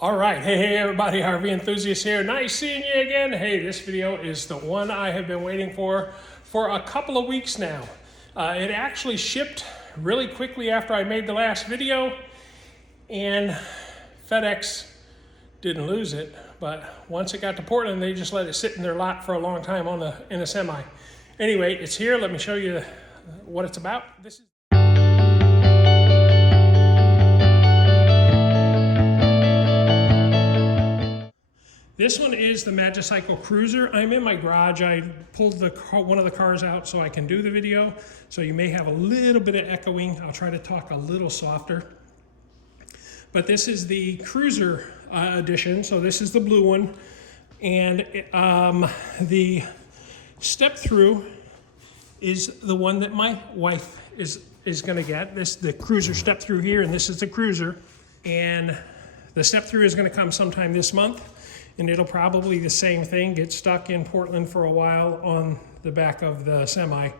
All right, hey everybody, RV Enthusiast here. Nice seeing you again. Hey, this video is the one I have been waiting for a couple of weeks now. It actually shipped really quickly after I made the last video, and FedEx didn't lose it, but once it got to Portland, they just let it sit in their lot for a long time in a semi. Anyway, it's here. Let me show you what it's about. This one is the Magicycle Cruiser. I'm in my garage. I pulled one of the cars out so I can do the video. So you may have a little bit of echoing. I'll try to talk a little softer. But this is the Cruiser edition. So this is the blue one. And the step through is the one that my wife is gonna get. The Cruiser step through here, and this is the Cruiser. And the step through is gonna come sometime this month. And it'll probably the same thing, get stuck in Portland for a while on the back of the semi.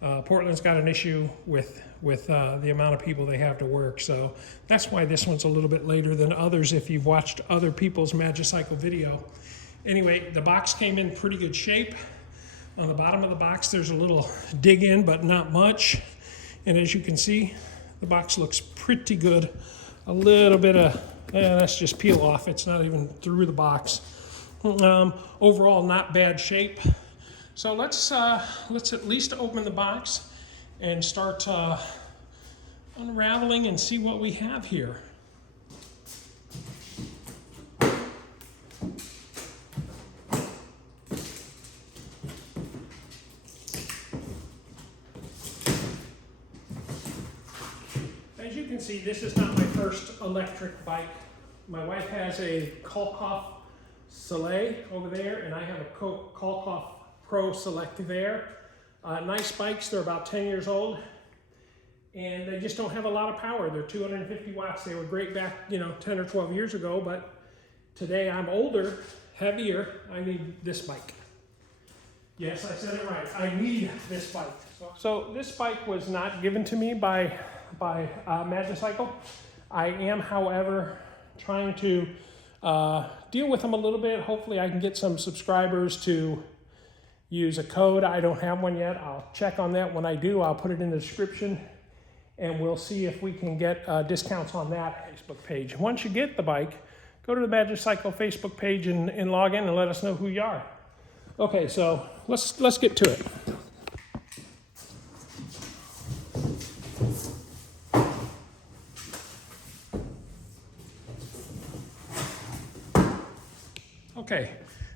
Portland's got an issue with the amount of people they have to work, so that's why this one's a little bit later than others if you've watched other people's Magicycle video. Anyway, the box came in pretty good shape. On the bottom of the box there's a little dig in, but not much. And as you can see, the box looks pretty good. A little bit of that's just peel off. It's not even through the box. Overall, not bad shape. So let's at least open the box and start unraveling and see what we have here. As you can see, this is not my first electric bike. My wife has a Kolkoff Soleil over there, and I have a Kolkoff Pro Select there. Nice bikes, they're about 10 years old, and they just don't have a lot of power. They're 250 watts. They were great back, 10 or 12 years ago, but today I'm older, heavier, I need this bike. Yes, I said it right, I need this bike. So this bike was not given to me by Magicycle. I am, however, trying to deal with them a little bit. Hopefully I can get some subscribers to use a code. I don't have one yet. I'll check on that. When I do, I'll put it in the description, and we'll see if we can get discounts on that Facebook page. Once you get the bike, go to the Magicycle Facebook page and log in and let us know who you are. Okay, so let's get to it. Okay,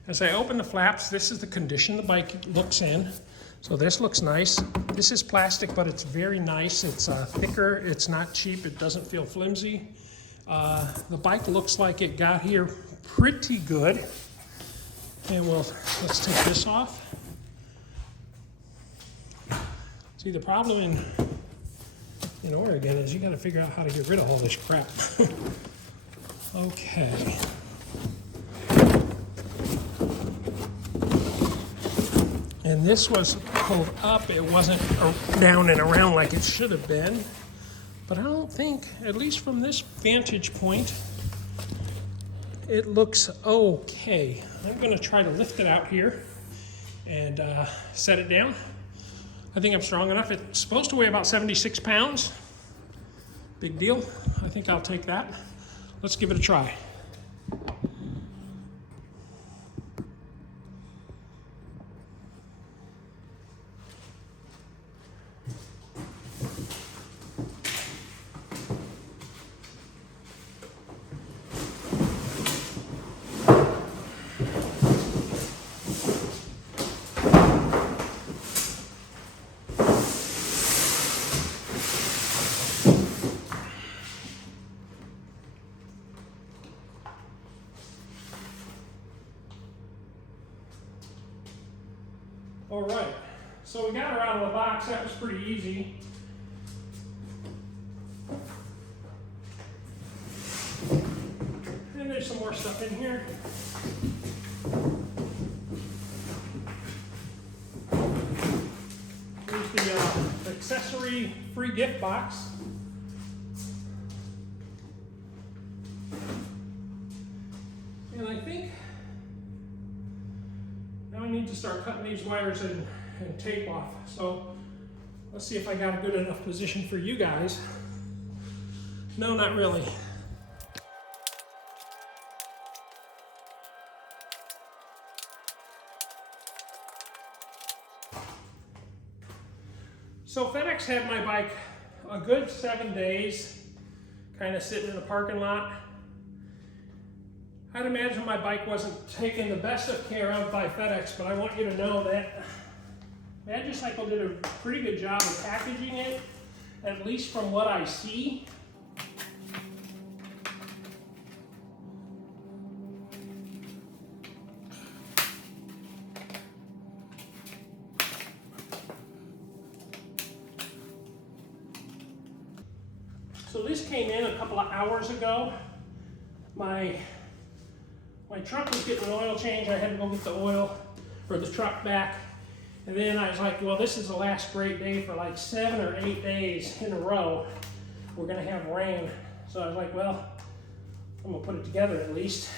as I open the flaps, this is the condition the bike looks in. So this looks nice. This is plastic, but it's very nice. It's thicker, it's not cheap, it doesn't feel flimsy. The bike looks like it got here pretty good. And let's take this off. See, the problem in Oregon is you gotta figure out how to get rid of all this crap. Okay. And this was pulled up. It wasn't down and around like it should have been. But I don't think, at least from this vantage point, it looks okay. I'm gonna try to lift it out here and set it down. I think I'm strong enough. It's supposed to weigh about 76 pounds. Big deal. I think I'll take that. Let's give it a try. All right, so we got her out of the box. That was pretty easy. And there's some more stuff in here. Here's the accessory free gift box. need to start cutting these wires and tape off. So let's see if I got a good enough position for you guys. No, not really. So FedEx had my bike a good 7 days, kind of sitting in the parking lot. I'd imagine my bike wasn't taken the best of care of by FedEx, but I want you to know that Magicycle did a pretty good job of packaging it, at least from what I see. So this came in a couple of hours ago. My truck was getting an oil change. I had to go get the oil for the truck back. And then I was like, well, this is the last great day for like 7 or 8 days in a row. We're gonna have rain. So I was like, well, I'm gonna put it together at least.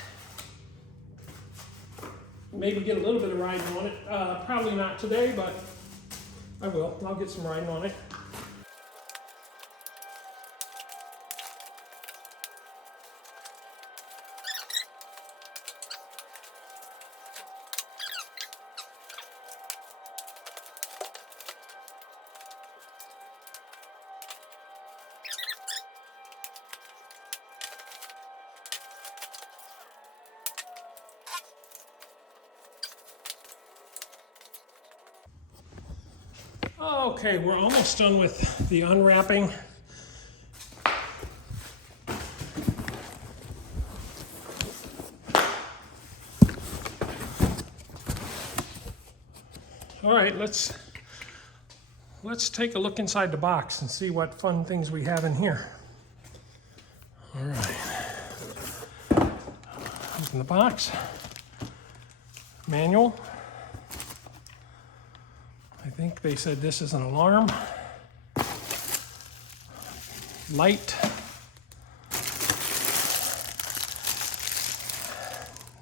Maybe get a little bit of riding on it. Probably not today, but I will. I'll get some riding on it. Okay, we're almost done with the unwrapping. All right, let's take a look inside the box and see what fun things we have in here. All right, open the box. Manual. I think they said this is an alarm. Light.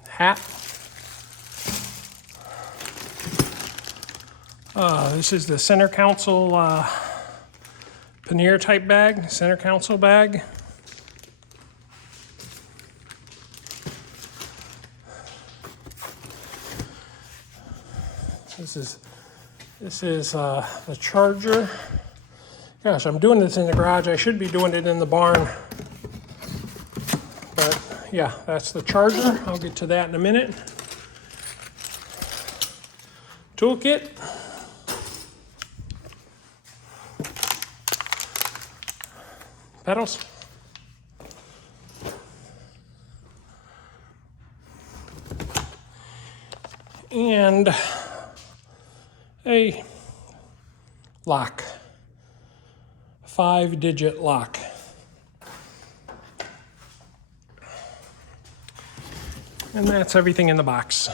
Hat. This is the center console pannier type bag, center console bag. This is the charger. Gosh, I'm doing this in the garage. I should be doing it in the barn. But yeah, that's the charger. I'll get to that in a minute. Toolkit. Pedals. And a lock, 5-digit lock. And that's everything in the box.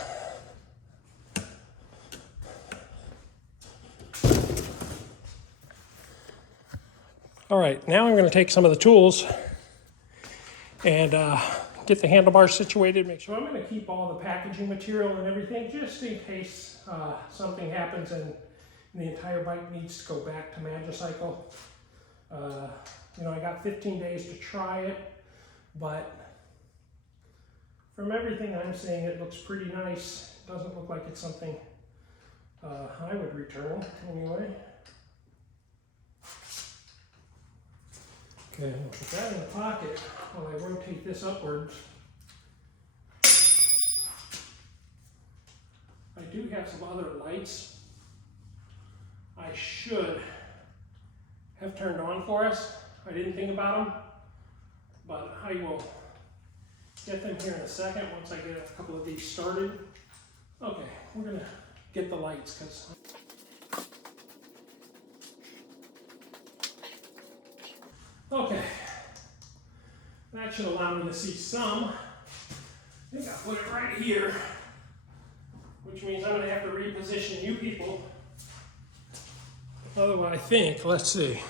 All right, now I'm going to take some of the tools and get the handlebars situated. Make sure I'm going to keep all the packaging material and everything just in case something happens and the entire bike needs to go back to Magicycle. You know, I got 15 days to try it, but from everything I'm seeing, it looks pretty nice. It doesn't look like it's something I would return anyway. Okay, I'll put that in the pocket while I rotate this upwards. I do have some other lights I should have turned on for us. I didn't think about them, but I will get them here in a second once I get a couple of these started. Okay, we're gonna get the lights because okay, that should allow me to see some. I think I'll put it right here, which means I'm going to have to reposition you people. Otherwise, I think, let's see.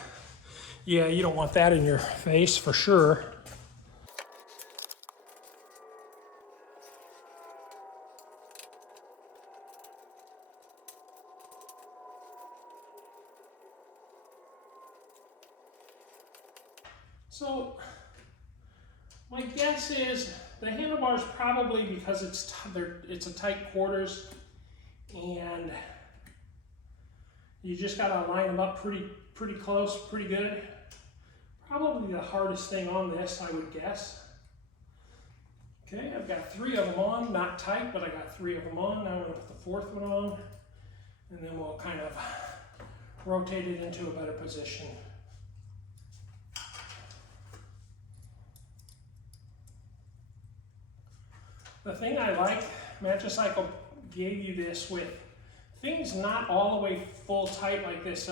Yeah, you don't want that in your face for sure. So my guess is the handlebars probably, because it's a tight quarters, and you just gotta line them up pretty close, pretty good. Probably the hardest thing on this, I would guess. Okay, I've got 3 of them on, not tight, but I got 3 of them on. Now I'm gonna put the 4th one on, and then we'll kind of rotate it into a better position. The thing I like, Magicycle gave you this with things not all the way full tight like this.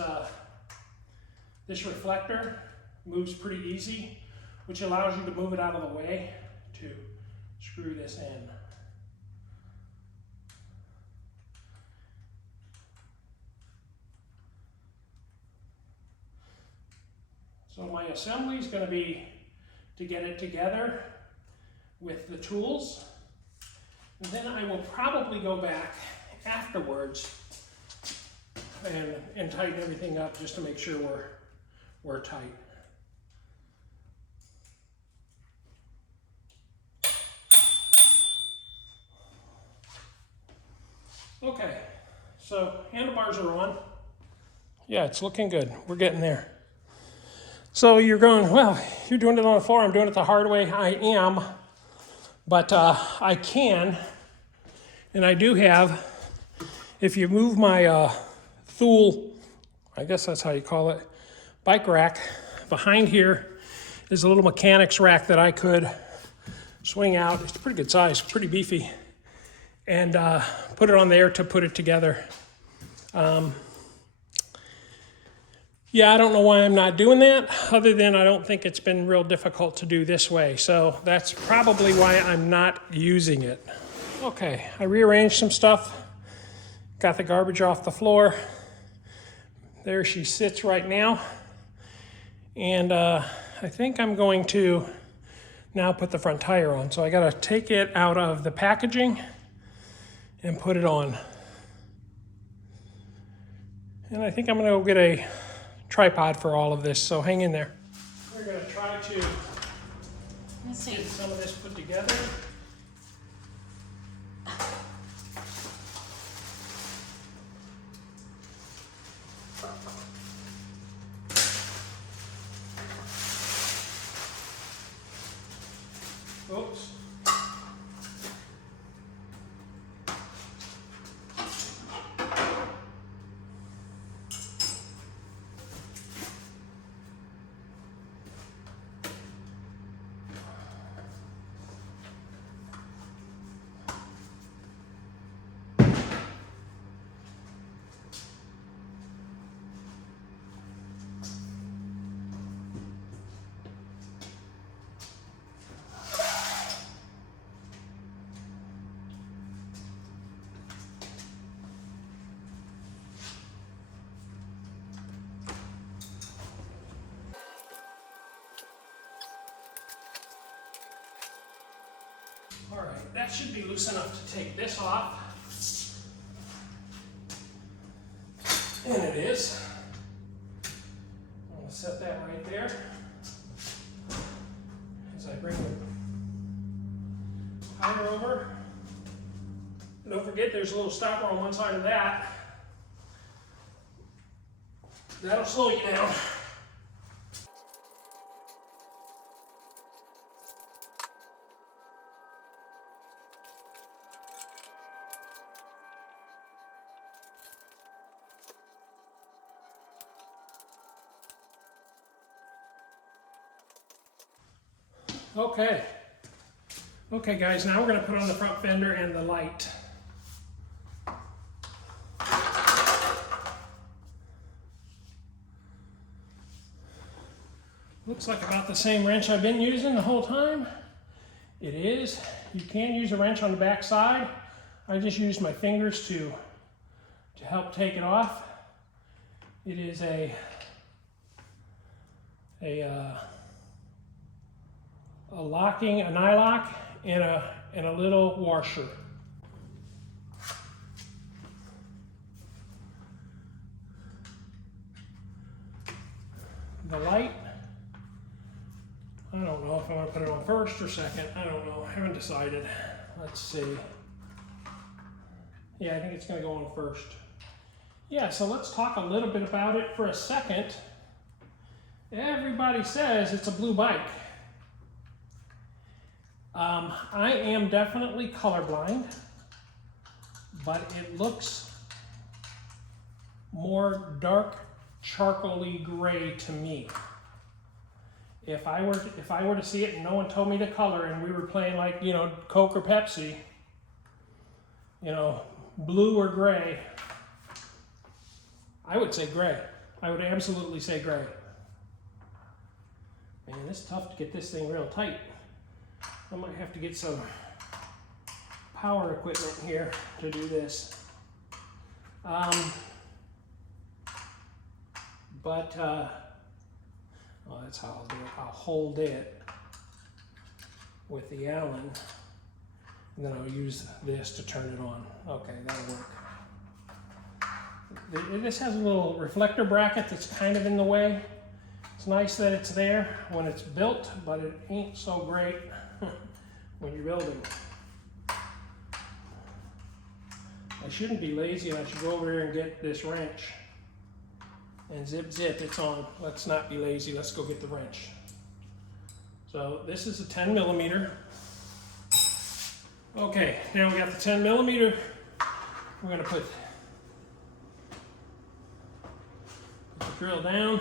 This reflector moves pretty easy, which allows you to move it out of the way to screw this in. So my assembly is going to be to get it together with the tools. And then I will probably go back afterwards and tighten everything up just to make sure we're tight. Okay, so handlebars are on. Yeah, it's looking good. We're getting there. So you're going, well, you're doing it on the floor. I'm doing it the hard way. I am. But I can, and I do have, if you move my Thule, I guess that's how you call it, bike rack, behind here is a little mechanics rack that I could swing out. It's a pretty good size, pretty beefy, and put it on there to put it together. Yeah, I don't know why I'm not doing that, other than I don't think it's been real difficult to do this way. So that's probably why I'm not using it. Okay, I rearranged some stuff. Got the garbage off the floor. There she sits right now. And I think I'm going to now put the front tire on. So I gotta take it out of the packaging and put it on. And I think I'm gonna go get a tripod for all of this, so hang in there. We're going to try to get some of this put together. Oops. All right, that should be loose enough to take this off. And it is. I'm going to set that right there as I bring the tire over. And don't forget there's a little stopper on one side of that. That'll slow you down. Okay guys, now we're going to put on the front fender and the light. Looks like about the same wrench I've been using the whole time. It is. You can use a wrench on the back side. I just used my fingers to help take it off. It is a locking, an eye lock, and a little washer. The light don't know if I want to put it on first or second. I don't know. I haven't decided. Let's see. Yeah, I think it's going to go on first. Yeah, so let's talk a little bit about it for a second. Everybody says it's a blue bike. I am definitely colorblind, but it looks more dark charcoaly gray to me. If I were to see it and no one told me the color and we were playing like, you know, Coke or Pepsi, you know, blue or gray, I would say gray. I would absolutely say gray. Man, it's tough to get this thing real tight. I might have to get some power equipment here to do this. Well, that's how I'll do it. I'll hold it with the Allen, and then I'll use this to turn it on. Okay, that'll work. This has a little reflector bracket that's kind of in the way. It's nice that it's there when it's built, but it ain't so great when you're building. I shouldn't be lazy, and I should go over here and get this wrench. And zip, zip, it's on. Let's not be lazy, let's go get the wrench. So this is a 10 millimeter. Okay, now we got the 10 millimeter. We're gonna put the drill down.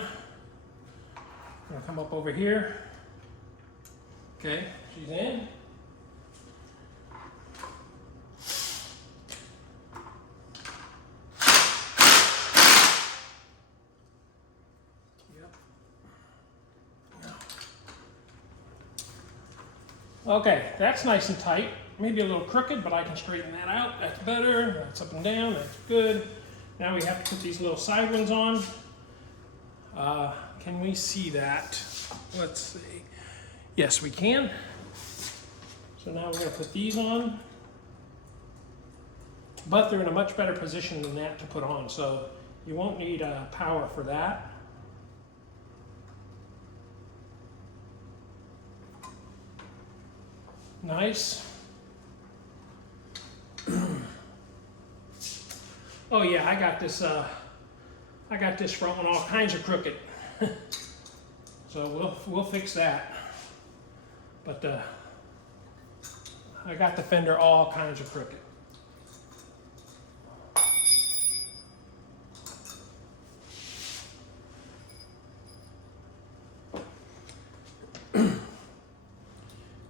We're gonna come up over here. Okay, she's in. Okay, that's nice and tight. Maybe a little crooked, but I can straighten that out. That's better. That's up and down. That's good. Now we have to put these little side ones on. Can we see that? Let's see. Yes, we can. So now we're going to put these on. But they're in a much better position than that to put on, so you won't need power for that. Nice. Oh yeah, I got this front one all kinds of crooked. So we'll fix that. But I got the fender all kinds of crooked.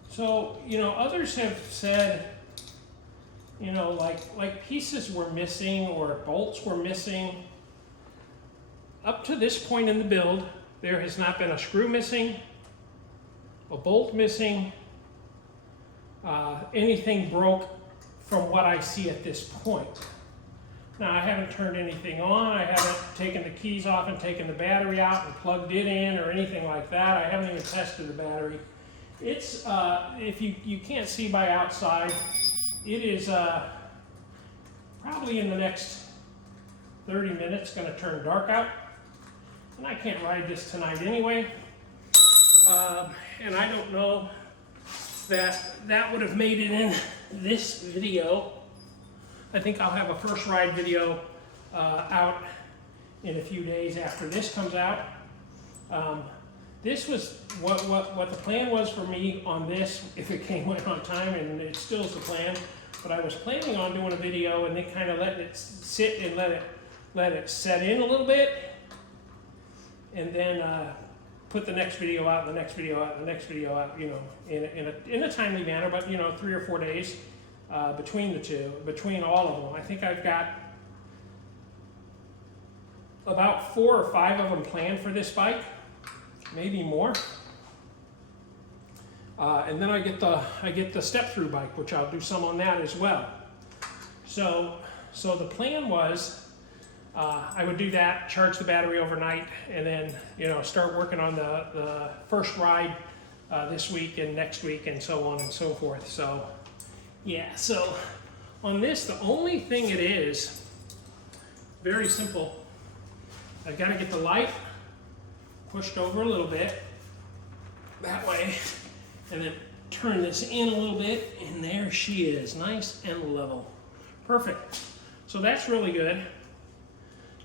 So, you know, others have said, you know, like pieces were missing or bolts were missing. Up to this point in the build, there has not been a screw missing, a bolt missing, anything broke from what I see at this point. Now, I haven't turned anything on. I haven't taken the keys off and taken the battery out and plugged it in or anything like that. I haven't even tested the battery. It's, if you can't see by outside, it is probably in the next 30 minutes going to turn dark out. And I can't ride this tonight anyway. And I don't know that would have made it in this video. I think I'll have a first ride video out in a few days after this comes out. This was what the plan was for me on this, if it came out on time, and it still is the plan. But I was planning on doing a video and then kind of letting it sit and let it set in a little bit, and then put the next video out, and the next video out, and the next video out, you know, in a timely manner, but you know, 3 or 4 days between the two, between all of them. I think I've got about 4 or 5 of them planned for this bike. Maybe more. And then I get the step-through bike, which I'll do some on that as well. So the plan was I would do that, charge the battery overnight, and then, you know, start working on the first ride this week and next week and so on and so forth. So yeah, so on this, the only thing it is very simple. I've got to get the light pushed over a little bit. that way, and then turn this in a little bit, and there she is, nice and level. Perfect. So that's really good.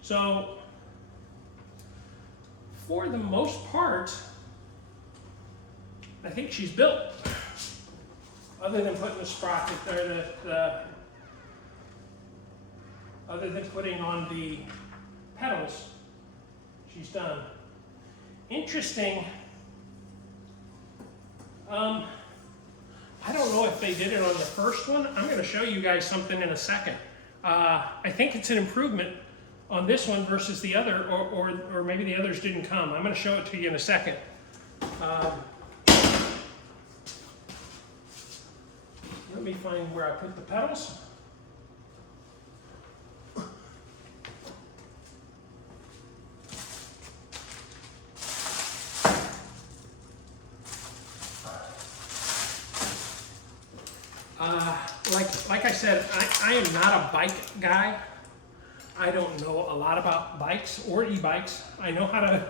So for the most part, I think she's built. Other than putting the sprocket there, other than putting on the pedals, she's done. Interesting. I don't know if they did it on the first one. I'm going to show you guys something in a second. I think it's an improvement on this one versus the other, or maybe the others didn't come. I'm going to show it to you in a second. Let me find where I put the pedals. Like I said, I am not a bike guy. I don't know a lot about bikes or e-bikes. I know how to,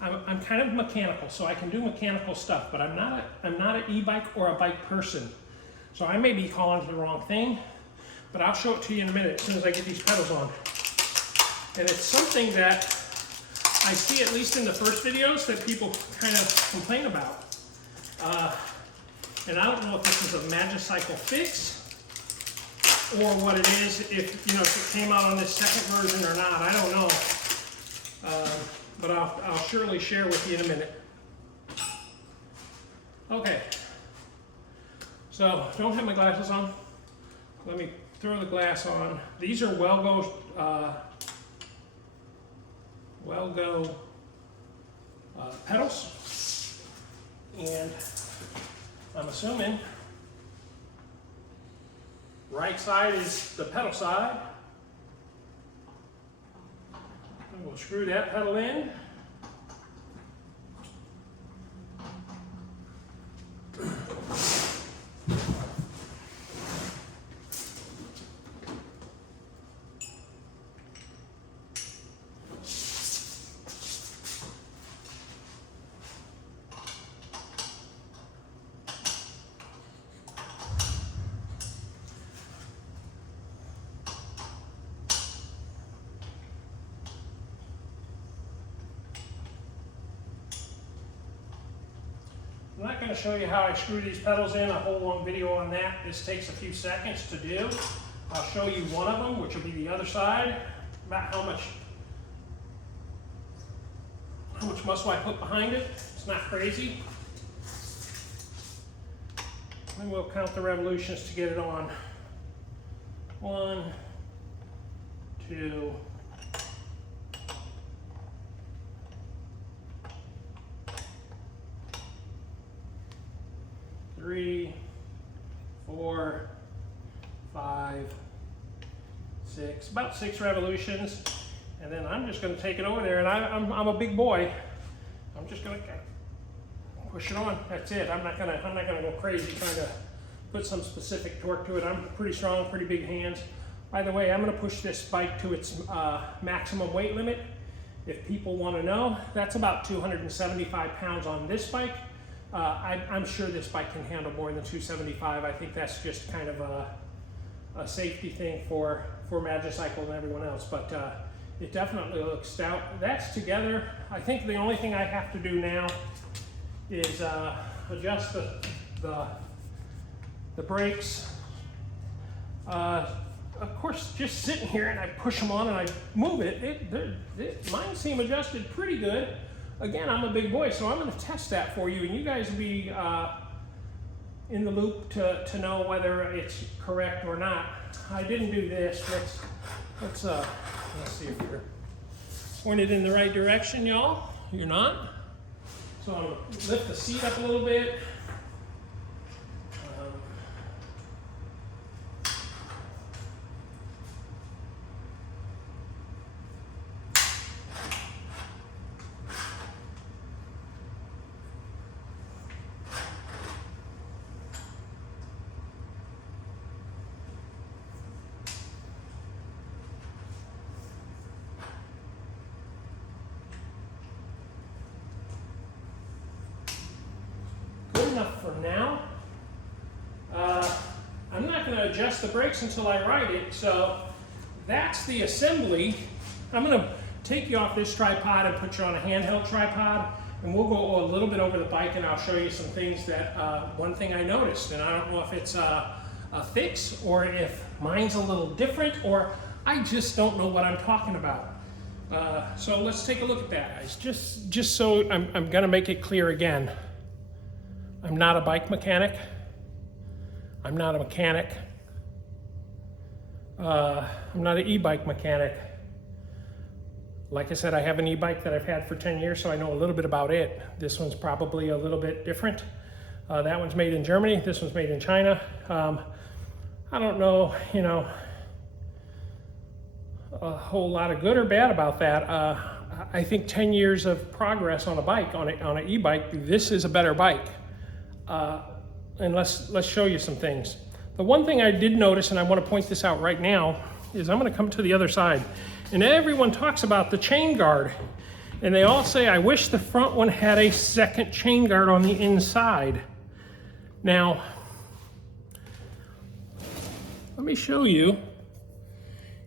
I'm kind of mechanical, so I can do mechanical stuff, but I'm not an e-bike or a bike person. So I may be calling it the wrong thing, but I'll show it to you in a minute as soon as I get these pedals on. And it's something that I see, at least in the first videos, that people kind of complain about. And I don't know if this is a Magicycle fix or what it is, if it came out on this second version or not. I don't know. But I'll surely share with you in a minute. Okay. So, don't have my glasses on. Let me throw the glass on. These are Wellgo pedals. And I'm assuming right side is the pedal side. And we'll screw that pedal in. I'm not going to show you how I screw these pedals in, a whole long video on that. This takes a few seconds to do. I'll show you one of them, which will be the other side, about how much muscle I put behind it. It's not crazy. And we'll count the revolutions to get it on. 1, 2, 3, 4, 5, 6, about 6 revolutions, and then I'm just going to take it over there, and I'm a big boy. I'm just going to push it on. That's it. I'm not gonna go crazy trying to put some specific torque to it. I'm pretty strong, pretty big hands. By the way, I'm going to push this bike to its maximum weight limit. If people want to know, that's about 275 pounds on this bike. I'm sure this bike can handle more than 275. I think that's just kind of a safety thing for Magicycle and everyone else, but it definitely looks stout. That's together. I think the only thing I have to do now is adjust the brakes. Of course, just sitting here and I push them on and I move it, mine seem adjusted pretty good. Again, I'm a big boy, so I'm going to test that for you, and you guys will be in the loop to know whether it's correct or not. I didn't do this. Let's see if you're pointed in the right direction, y'all. You're not. So I'm going to lift the seat up a little bit. enough for now. I'm not going to adjust the brakes until I ride it, so that's the assembly. I'm going to take you off this tripod and put you on a handheld tripod, and we'll go a little bit over the bike, and I'll show you some things that, one thing I noticed, and I don't know if it's a fix or if mine's a little different, or I just don't know what I'm talking about. So let's take a look at that, guys. Just so I'm gonna make it clear again. I'm not a bike mechanic. I'm not a mechanic. I'm not an e-bike mechanic. Like I said, I have an e-bike that I've had for 10 years, so I know a little bit about it. This one's probably a little bit different. That one's made in Germany. This one's made in China. I don't know, you know, a whole lot of good or bad about that. I think 10 years of progress on a bike, on an e-bike, this is a better bike. And let's show you some things. The one thing I did notice, and I want to point this out right now, is I'm going to come to the other side. And everyone talks about the chain guard. And they all say, I wish the front one had a second chain guard on the inside. Now, let me show you.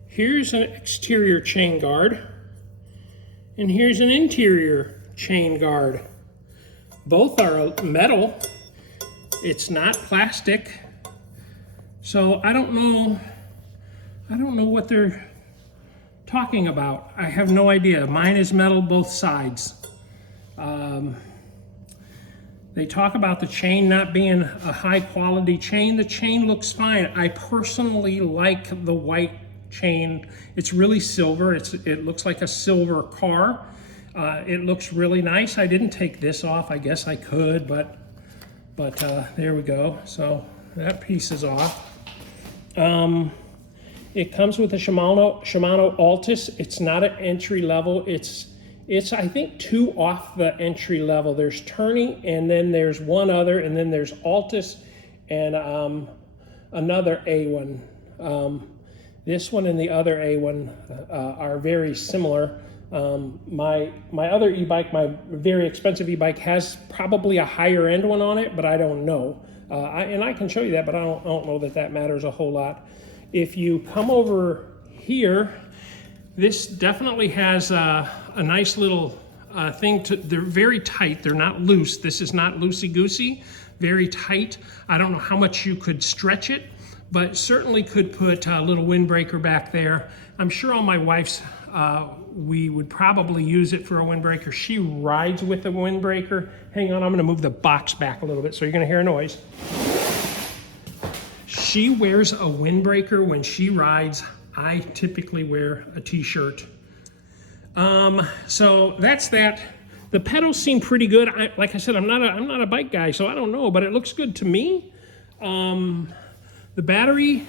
Here's an exterior chain guard, and here's an interior chain guard. Both are metal. It's not plastic. So I don't know what they're talking about. I have no idea. Mine is metal both sides. They talk about the chain not being a high quality chain. The chain looks fine. I personally like the white chain. It's really silver. It looks like a silver car. It looks really nice. I didn't take this off. I guess I could, but there we go. So that piece is off. It comes with a Shimano Altus. It's not an entry level. It's I think 2 off the entry level. There's Tourney, and then there's one other, and then there's Altus and another A1. This one and the other A1 are very similar. My other e-bike, my very expensive e-bike, has probably a higher end one on it, but I don't know. And I can show you that, but I don't know that matters a whole lot. If you come over here, this definitely has a nice little thing they're very tight. They're not loose. This is not loosey-goosey, very tight. I don't know how much you could stretch it, but certainly could put a little windbreaker back there. I'm sure on my wife's, we would probably use it for a windbreaker. She rides with a windbreaker. Hang on, I'm gonna move the box back a little bit so you're gonna hear a noise. She wears a windbreaker when she rides. I typically wear a t-shirt. So that's that. The pedals seem pretty good. Like I said, I'm not a bike guy, so I don't know, but it looks good to me. The battery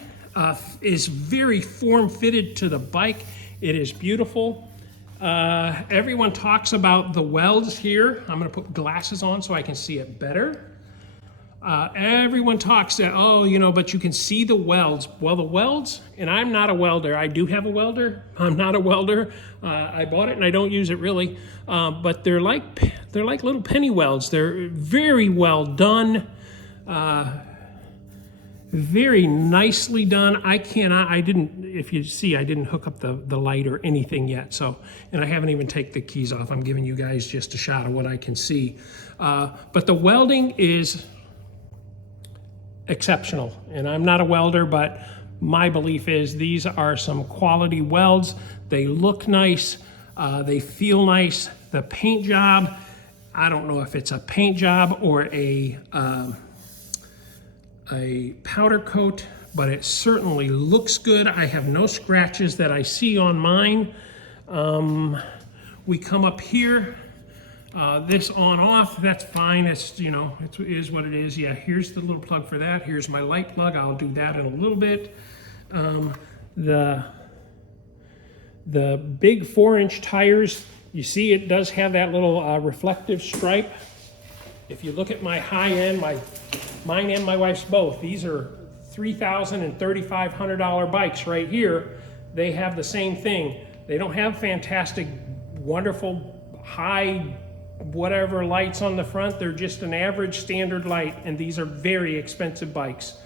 is very form-fitted to the bike. It is beautiful. Everyone talks about the welds here. I'm gonna put glasses on so I can see it better. Everyone talks that, oh, you know, but you can see the welds. Well, the welds, and I'm not a welder. I do have a welder. I'm not a welder. I bought it and I don't use it really. But they're like little penny welds. They're very well done. Very nicely done. If you see, I didn't hook up the light or anything yet. So, and I haven't even taken the keys off. I'm giving you guys just a shot of what I can see. But the welding is exceptional. And I'm not a welder, but my belief is these are some quality welds. They look nice. They feel nice. The paint job, I don't know if it's a paint job or a powder coat, but it certainly looks good. I have no scratches that I see on mine. We come up here, this on off, that's fine. It's, you know, it is what it is. Yeah, here's the little plug for that. Here's my light plug. I'll do that in a little bit. The big 4-inch tires, you see it does have that little reflective stripe. If you look at my high end, mine and my wife's both, these are $3,000 and $3,500 bikes right here. They have the same thing. They don't have fantastic, wonderful, high whatever lights on the front. They're just an average standard light, and these are very expensive bikes.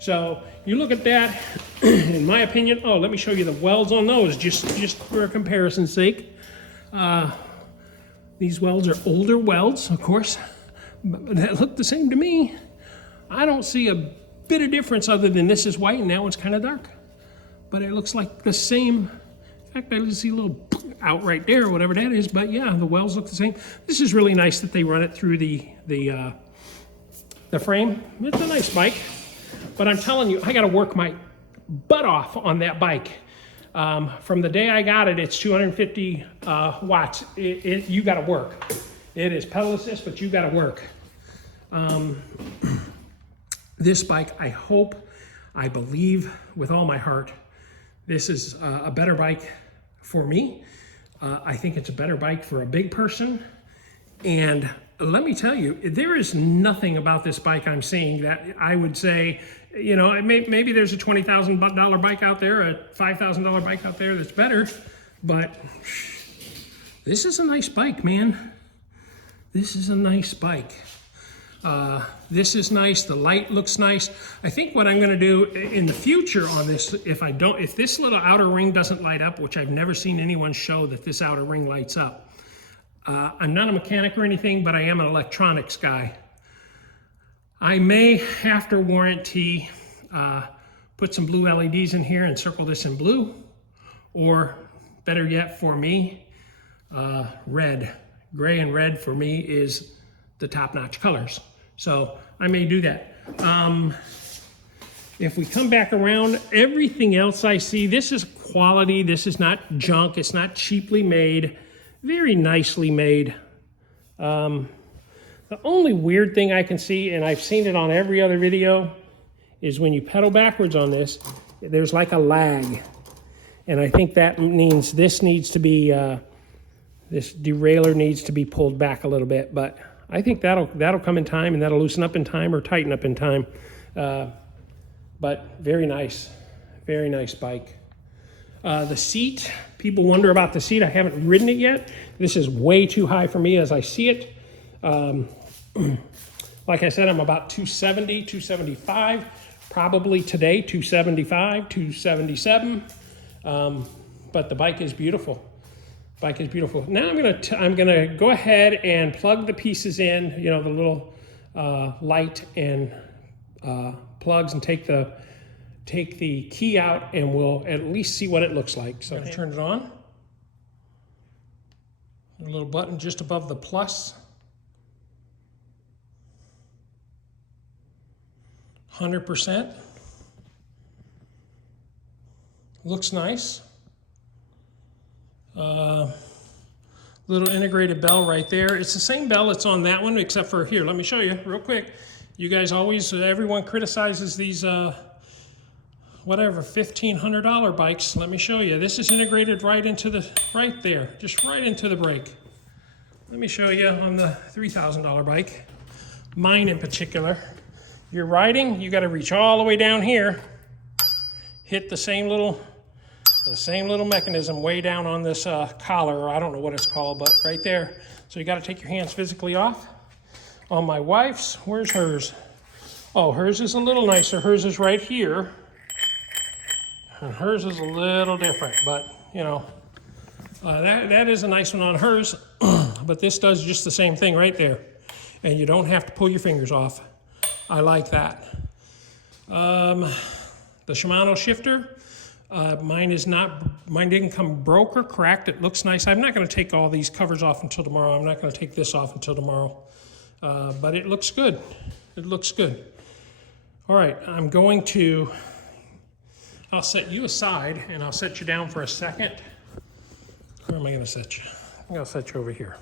So you look at that, in my opinion, oh, let me show you the welds on those, just for comparison's sake. These welds are older welds, of course, but that look the same to me. I don't see a bit of difference other than this is white and that one's kind of dark. But it looks like the same. In fact, I just see a little out right there, or whatever that is, but yeah, the welds look the same. This is really nice that they run it through the frame. It's a nice bike. But I'm telling you, I got to work my butt off on that bike. From the day I got it, it's 250 watts. You got to work. It is pedal assist, but you got to work. This bike, I believe with all my heart, this is a better bike for me. I think it's a better bike for a big person. And let me tell you, there is nothing about this bike I'm seeing that I would say, you know, maybe there's a $20,000 bike out there, a $5,000 bike out there that's better, but this is a nice bike, man. This is a nice bike. This is nice. The light looks nice. I think what I'm going to do in the future on this, if this little outer ring doesn't light up, which I've never seen anyone show that this outer ring lights up. I'm not a mechanic or anything, but I am an electronics guy. I may, after warranty, put some blue LEDs in here and circle this in blue, or better yet for me, red. Gray and red for me is the top-notch colors. So I may do that. If we come back around, everything else I see, this is quality. This is not junk. It's not cheaply made. Very nicely made. The only weird thing I can see, and I've seen it on every other video, is when you pedal backwards on this, there's like a lag. And I think that means this needs to be, this derailleur needs to be pulled back a little bit. But I think that'll come in time, and that'll loosen up in time or tighten up in time. But very nice bike. The seat, people wonder about the seat. I haven't ridden it yet. This is way too high for me as I see it. Like I said, I'm about 270, 275. Probably today, 275, 277. But the bike is beautiful. Bike is beautiful. Now I'm gonna go ahead and plug the pieces in, you know, the little light and plugs, and take the key out, and we'll at least see what it looks like. So I'm gonna turn it on. A little button just above the plus. 100%. Looks nice. Little integrated bell right there. It's the same bell that's on that one, except for here. Let me show you real quick. You guys always, everyone criticizes these, whatever, $1,500 bikes. Let me show you. This is integrated right there, just right into the brake. Let me show you on the $3,000 bike, mine in particular. You're riding, you got to reach all the way down here, hit the same little mechanism way down on this collar, or I don't know what it's called, but right there. So you got to take your hands physically off. On my wife's, where's hers? Oh, hers is a little nicer. Hers is right here. And hers is a little different, but you know, that is a nice one on hers. But this does just the same thing right there. And you don't have to pull your fingers off. I like that. The Shimano shifter, mine didn't come broke or cracked. It looks nice. I'm not going to take all these covers off until tomorrow. I'm not going to take this off until tomorrow. But it looks good. It looks good. All right, I'll set you aside, and I'll set you down for a second. Where am I going to set you? I'm going to set you over here.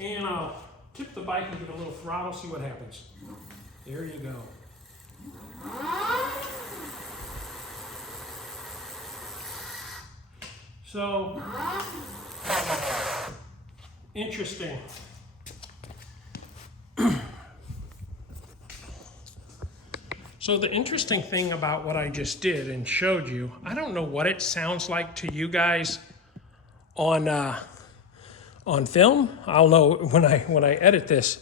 And I'll tip the bike and give it a little throttle, see what happens. There you go. So, interesting. So the interesting thing about what I just did and showed you, I don't know what it sounds like to you guys on film. I'll know when I edit this.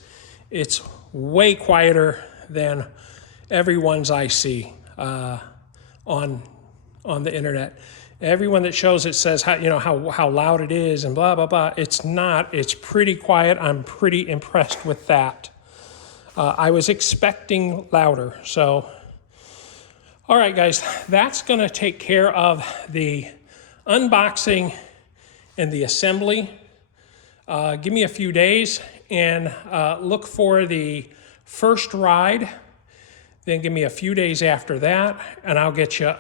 It's way quieter than everyone's I see on the internet. Everyone that shows it says how loud it is and blah blah blah. It's not. It's pretty quiet. I'm pretty impressed with that. I was expecting louder. So, all right, guys, that's gonna take care of the unboxing and the assembly. Give me a few days and look for the first ride. Then give me a few days after that, and I'll get you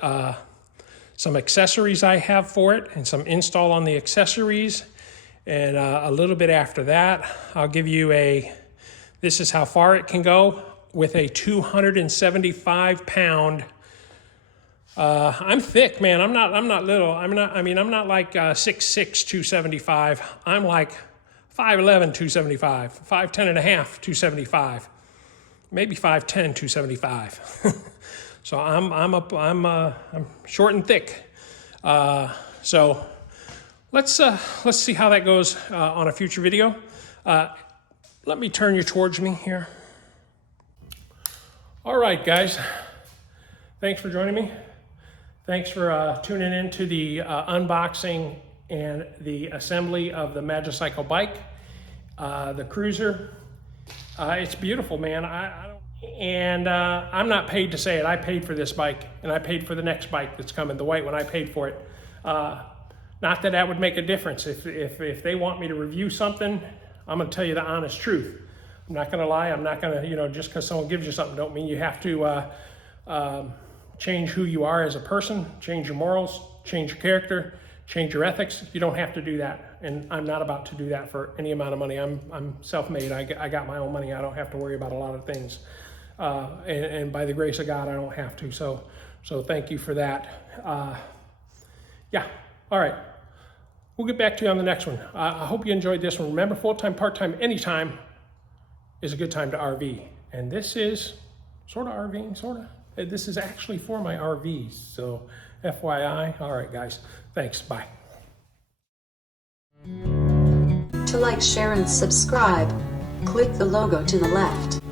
some accessories I have for it and some install on the accessories. And a little bit after that, I'll give you this is how far it can go with a 275-pound. I'm thick, man. I'm not little. I'm not like 6'6", 275. I'm like 5'11", 275, 5'10 and a half, 275, maybe 5'10", 275. So I'm short and thick. So let's see how that goes on a future video. Let me turn you towards me here. All right, guys. Thanks for joining me. Thanks for tuning in to the unboxing and the assembly of the Magicycle bike, the Cruiser. It's beautiful, man. I'm not paid to say it. I paid for this bike, and I paid for the next bike that's coming, the white one. I paid for it. Not that would make a difference. If they want me to review something, I'm going to tell you the honest truth. I'm not going to lie. I'm not going to, just because someone gives you something, don't mean you have to change who you are as a person, change your morals, change your character, change your ethics. You don't have to do that. And I'm not about to do that for any amount of money. I'm self-made. I got my own money. I don't have to worry about a lot of things. And by the grace of God, I don't have to. So thank you for that. Yeah. All right. We'll get back to you on the next one. I hope you enjoyed this one. Remember, full-time, part-time, anytime is a good time to RV. And this is sort of RVing, sort of. This is actually for my RVs. So FYI. All right, guys. Thanks. Bye. To like, share, and subscribe, click the logo to the left.